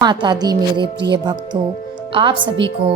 माता दी मेरे प्रिय भक्तों, आप सभी को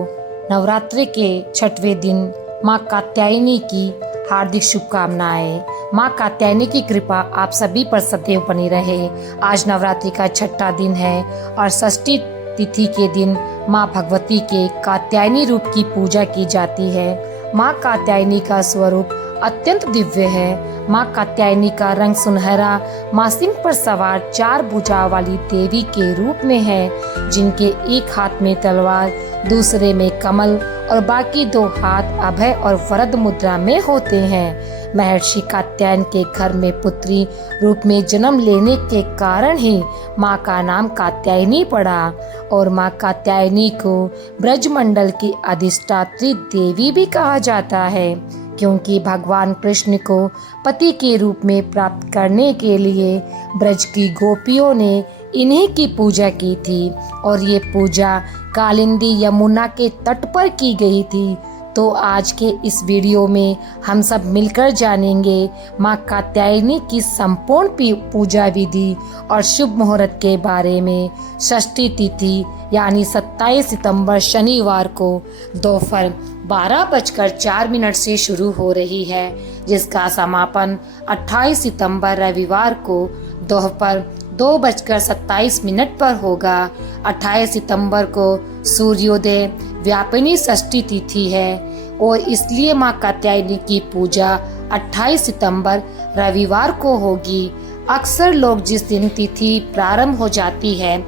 नवरात्रि के छठवें दिन माँ कात्यायनी की हार्दिक शुभकामनाएं। माँ कात्यायनी की कृपा आप सभी पर सदैव बनी रहे। आज नवरात्रि का छठा दिन है और षष्ठी तिथि के दिन माँ भगवती के कात्यायनी रूप की पूजा की जाती है। माँ कात्यायनी का स्वरूप अत्यंत दिव्य है। माँ कात्यायनी का रंग सुनहरा माँ सिंह पर सवार 4 भुजा वाली देवी के रूप में है, जिनके एक हाथ में तलवार, दूसरे में कमल और बाकी 2 हाथ अभय और वरद मुद्रा में होते हैं। महर्षि कात्यायन के घर में पुत्री रूप में जन्म लेने के कारण ही माँ का नाम कात्यायनी पड़ा और माँ कात्यायनी को ब्रजमंडल की अधिष्ठात्री देवी भी कहा जाता है, क्योंकि भगवान कृष्ण को पति के रूप में प्राप्त करने के लिए ब्रज की गोपियों ने इन्हीं की पूजा की थी और ये पूजा कालिंदी यमुना के तट पर की गई थी। तो आज के इस वीडियो में हम सब मिलकर जानेंगे माँ कात्यायनी की संपूर्ण पूजा विधि और शुभ मुहूर्त के बारे में। षष्ठी तिथि यानी 27 सितंबर शनिवार को दोपहर 12:04 से शुरू हो रही है, जिसका समापन 28 सितंबर रविवार को दोपहर 2:27 पर होगा। 28 सितंबर को सूर्योदय व्यापिनी षष्ठी तिथि है और इसलिए माँ कात्यायनी की पूजा 28 सितंबर रविवार को होगी। अक्सर लोग जिस दिन तिथि प्रारंभ हो जाती है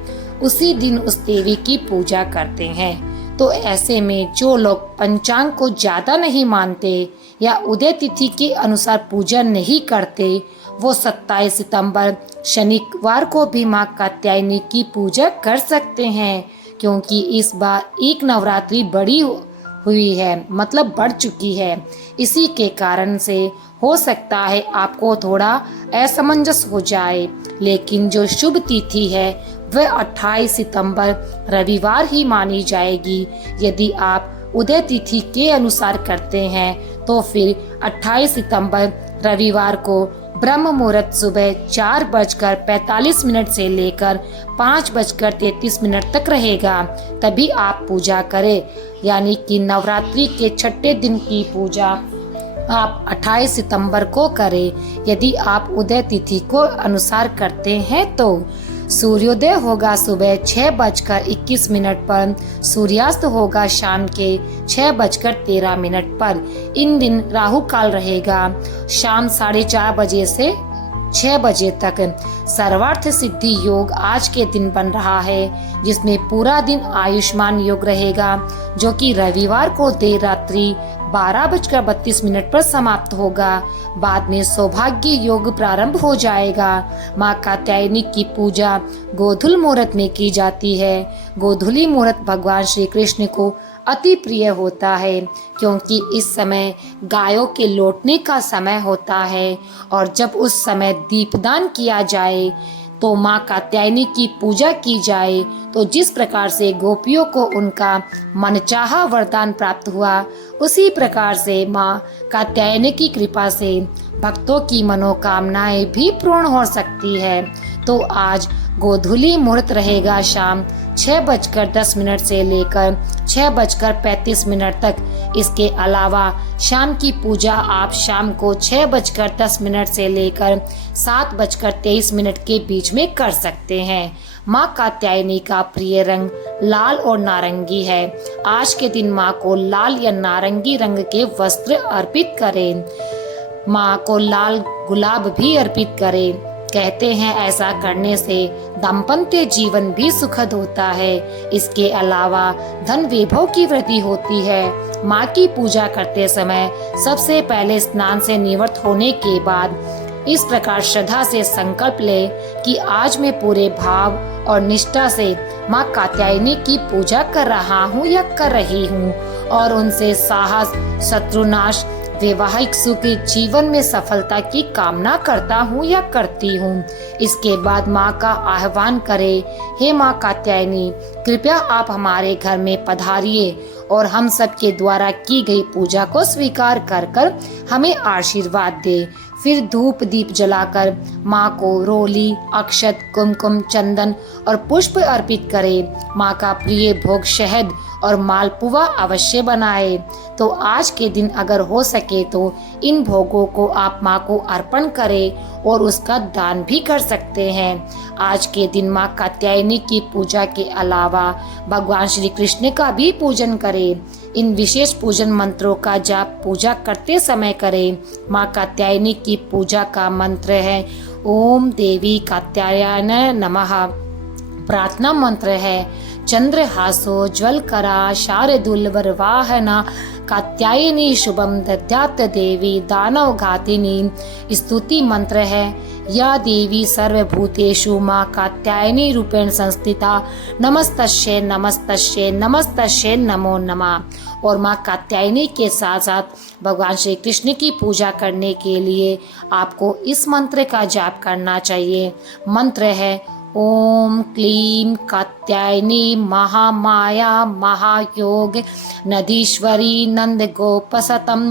उसी दिन उस देवी की पूजा करते हैं। तो ऐसे में जो लोग पंचांग को ज्यादा नहीं मानते या उदय तिथि के अनुसार पूजा नहीं करते, वो 27 सितंबर शनिवार को भी माँ कात्यायनी की पूजा कर सकते हैं, क्योंकि इस बार एक नवरात्रि बड़ी हुई है, मतलब बढ़ चुकी है। इसी के कारण से हो सकता है आपको थोड़ा असमंजस हो जाए, लेकिन जो शुभ तिथि है वह 28 सितंबर रविवार ही मानी जाएगी। यदि आप उदय तिथि के अनुसार करते हैं तो फिर 28 सितंबर रविवार को ब्रह्म मुहूर्त सुबह 4:45 से लेकर 5:33 तक रहेगा, तभी आप पूजा करें। यानी कि नवरात्रि के छठे दिन की पूजा आप 28 सितंबर को करें। यदि आप उदय तिथि को अनुसार करते हैं तो सूर्योदय होगा सुबह 6:21 पर, सूर्यास्त होगा शाम के 6:13 पर। इन दिन राहु काल रहेगा शाम 4:30 बजे से 6 बजे तक। सर्वार्थ सिद्धि योग आज के दिन बन रहा है, जिसमें पूरा दिन आयुष्मान योग रहेगा, जो कि रविवार को देर रात्रि 12:32 पर समाप्त होगा। बाद में सौभाग्य योग प्रारंभ हो जाएगा। माँ कात्यायनी की पूजा गोधूल मुहूर्त में की जाती है। गोधूली मुहूर्त भगवान श्री कृष्ण को अति प्रिय होता है, क्योंकि इस समय गायों के लौटने का समय होता है और जब उस समय दीपदान किया जाए तो माँ कात्यायनी की पूजा की जाए, तो जिस प्रकार से गोपियों को उनका मनचाहा वरदान प्राप्त हुआ, उसी प्रकार से माँ कात्यायनी की कृपा से भक्तों की मनोकामनाएं भी पूर्ण हो सकती है। तो आज गोधूली मुहूर्त रहेगा शाम 6:10 से लेकर 6:35 तक। इसके अलावा शाम की पूजा आप शाम को 6:10 से लेकर 7:23 के बीच में कर सकते हैं। माँ कात्यायनी का प्रिय रंग लाल और नारंगी है। आज के दिन माँ को लाल या नारंगी रंग के वस्त्र अर्पित करें। माँ को लाल गुलाब भी अर्पित करें। कहते हैं ऐसा करने से दाम्पत्य जीवन भी सुखद होता है। इसके अलावा धन वैभव की वृद्धि होती है। माँ की पूजा करते समय सबसे पहले स्नान से निवृत्त होने के बाद इस प्रकार श्रद्धा से संकल्प ले कि आज मैं पूरे भाव और निष्ठा से माँ कात्यायनी की पूजा कर रहा हूँ या कर रही हूँ और उनसे साहस, शत्रुनाश, वैवाहिक सुख, जीवन में सफलता की कामना करता हूँ या करती हूँ। इसके बाद माँ का आह्वान करें, हे माँ कात्यायनी, कृपया आप हमारे घर में पधारिए और हम सब के द्वारा की गई पूजा को स्वीकार कर कर हमें आशीर्वाद दे। फिर धूप दीप जलाकर माँ को रोली, अक्षत, कुमकुम, चंदन और पुष्प अर्पित करें। माँ का प्रिय भोग शहद और मालपुआ अवश्य बनाए। तो आज के दिन अगर हो सके तो इन भोगों को आप माँ को अर्पण करें और उसका दान भी कर सकते हैं। आज के दिन माँ कात्यायनी की पूजा के अलावा भगवान श्री कृष्ण का भी पूजन करें। इन विशेष पूजन मंत्रों का जाप पूजा करते समय करें। माँ कात्यायनी की पूजा का मंत्र है ओम देवी कात्यायनाय नमः। प्रार्थना मंत्र है चंद्रहासो ज्वलकरा शारदुल वरवाहना कात्यायनी शुभम दद्यात देवी दानव घातिनी। स्तुति मंत्र है या देवी सर्वभूतेषु माँ कात्यायनी रूपेण संस्थिता नमस्तस्यै नमस्तस्यै नमस्तस्यै नमो नमः। और माँ कात्यायनी के साथ साथ भगवान श्री कृष्ण की पूजा करने के लिए आपको इस मंत्र का जाप करना चाहिए। मंत्र है ओम क्लीं कात्यायनी महामाया महायोग नदीश्वरी नंद गोपसतम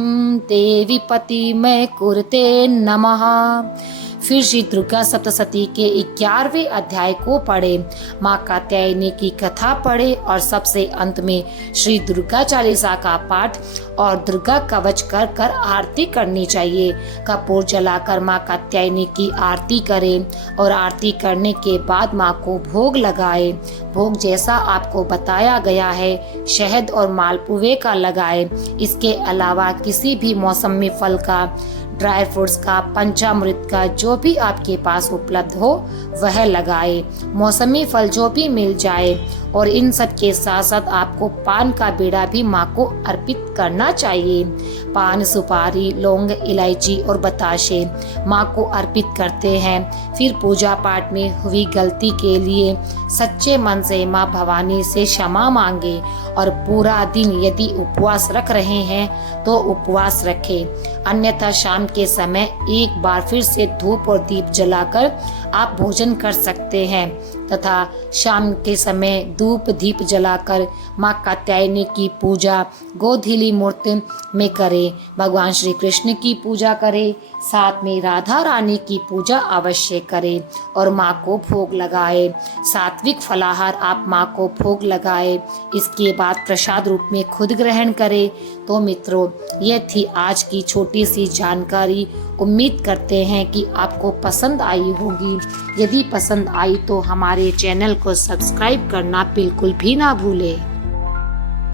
देवी पति में कुरते नमः। फिर श्री दुर्गा सप्तशती के 11वें अध्याय को पढ़े, माँ कात्यायनी की कथा पढ़े और सबसे अंत में श्री दुर्गा चालीसा का पाठ और दुर्गा कवच कर कर आरती करनी चाहिए। कपूर जलाकर माँ कात्यायनी की आरती करें और आरती करने के बाद माँ को भोग लगाए। भोग जैसा आपको बताया गया है शहद और मालपुए का लगाए। इसके अलावा किसी भी मौसमी फल का, ड्राई फ्रूट्स का, पंचामृत का, जो भी आपके पास उपलब्ध हो वह लगाए। मौसमी फल जो भी मिल जाए। और इन सब के साथ साथ आपको पान का बीड़ा भी माँ को अर्पित करना चाहिए। पान, सुपारी, लौंग, इलायची और बताशे माँ को अर्पित करते हैं। फिर पूजा पाठ में हुई गलती के लिए सच्चे मन से माँ भवानी से क्षमा मांगे और पूरा दिन यदि उपवास रख रहे हैं तो उपवास रखें। अन्यथा शाम के समय एक बार फिर से धूप और दीप जलाकर आप भोजन कर सकते हैं तथा शाम के समय धूप दीप जलाकर माँ कात्यायनी की पूजा गोधीली मूर्ति में करें। भगवान श्री कृष्ण की पूजा करें, साथ में राधा रानी की पूजा अवश्य करें और माँ को भोग लगाए। सात्विक फलाहार आप माँ को भोग लगाए, इसके बाद प्रसाद रूप में खुद ग्रहण करें। तो मित्रों, यह थी आज की छोटी सी जानकारी। उम्मीद करते हैं कि आपको पसंद आई होगी। यदि पसंद आई तो हमारे चैनल को सब्सक्राइब करना बिल्कुल भी ना भूलें।